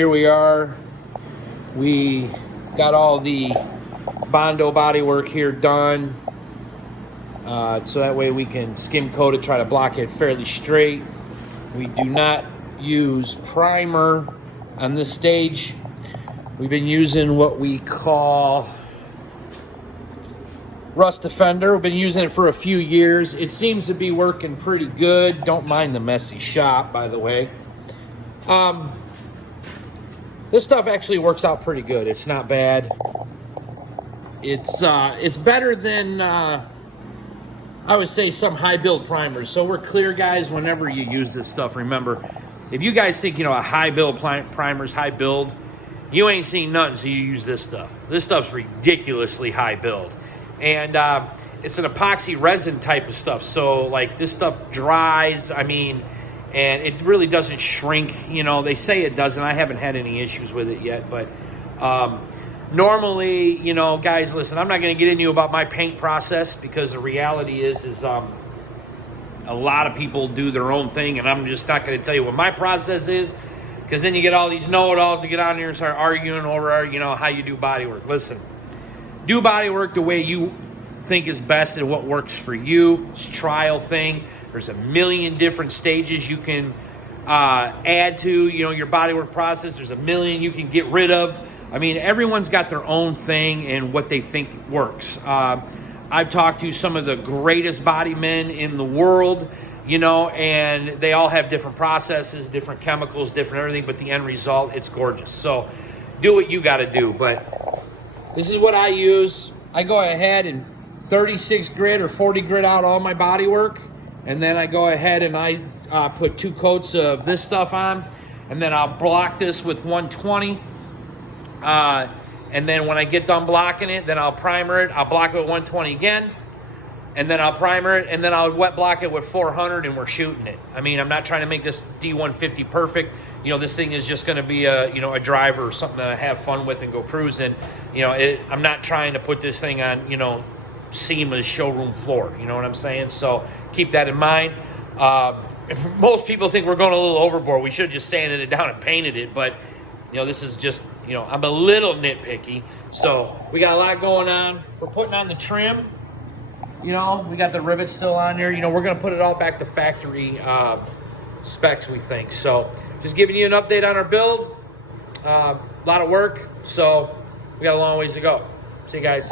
Here we are. We got all the Bondo bodywork here done. So that way we can skim coat it, try to block it fairly straight. We do not use primer on this stage. We've been using what we call Rust Defender. We've been using it for a few years. It seems to be working pretty good. Don't mind the messy shop, by the way. This stuff actually works out pretty good. It's not bad. It's better than I would say some high build primers. So we're clear, guys. Whenever you use this stuff, remember, if you guys think a high build primers, high build, you ain't seen nothing. So you use this stuff. This stuff's ridiculously high build, and it's an epoxy resin type of stuff. So like this stuff dries. And it really doesn't shrink. They say it doesn't. I haven't had any issues with it yet, but normally, guys, listen, I'm not going to get into about my paint process, because the reality is a lot of people do their own thing, and I'm just not going to tell you what my process is, because then you get all these know-it-alls that get on here and start arguing over, how you do body work. Listen, do body work the way you think is best and what works for you. It's a trial thing. There's a million different stages you can add to, your bodywork process. There's a million you can get rid of. Everyone's got their own thing and what they think works. I've talked to some of the greatest body men in the world, and they all have different processes, different chemicals, different everything, but the end result, it's gorgeous. So do what you got to do. But this is what I use. I go ahead and 36 grit or 40 grit out all my bodywork. And then I go ahead and I put 2 coats of this stuff on, and then I'll block this with 120. And then when I get done blocking it, then I'll primer it. I'll block it with 120 again, and then I'll primer it, and then I'll wet block it with 400, and we're shooting it. I'm not trying to make this D150 perfect. This thing is just going to be a driver or something to have fun with and go cruising. I'm not trying to put this thing on, SEMA's showroom floor. You know what I'm saying? So keep that in mind. Most people think we're going a little overboard. We should have just sanded it down and painted it. But, this is just, I'm a little nitpicky. So we got a lot going on. We're putting on the trim. We got the rivets still on there. We're going to put it all back to factory specs, we think. So just giving you an update on our build. A lot of work. So we got a long ways to go. See you guys.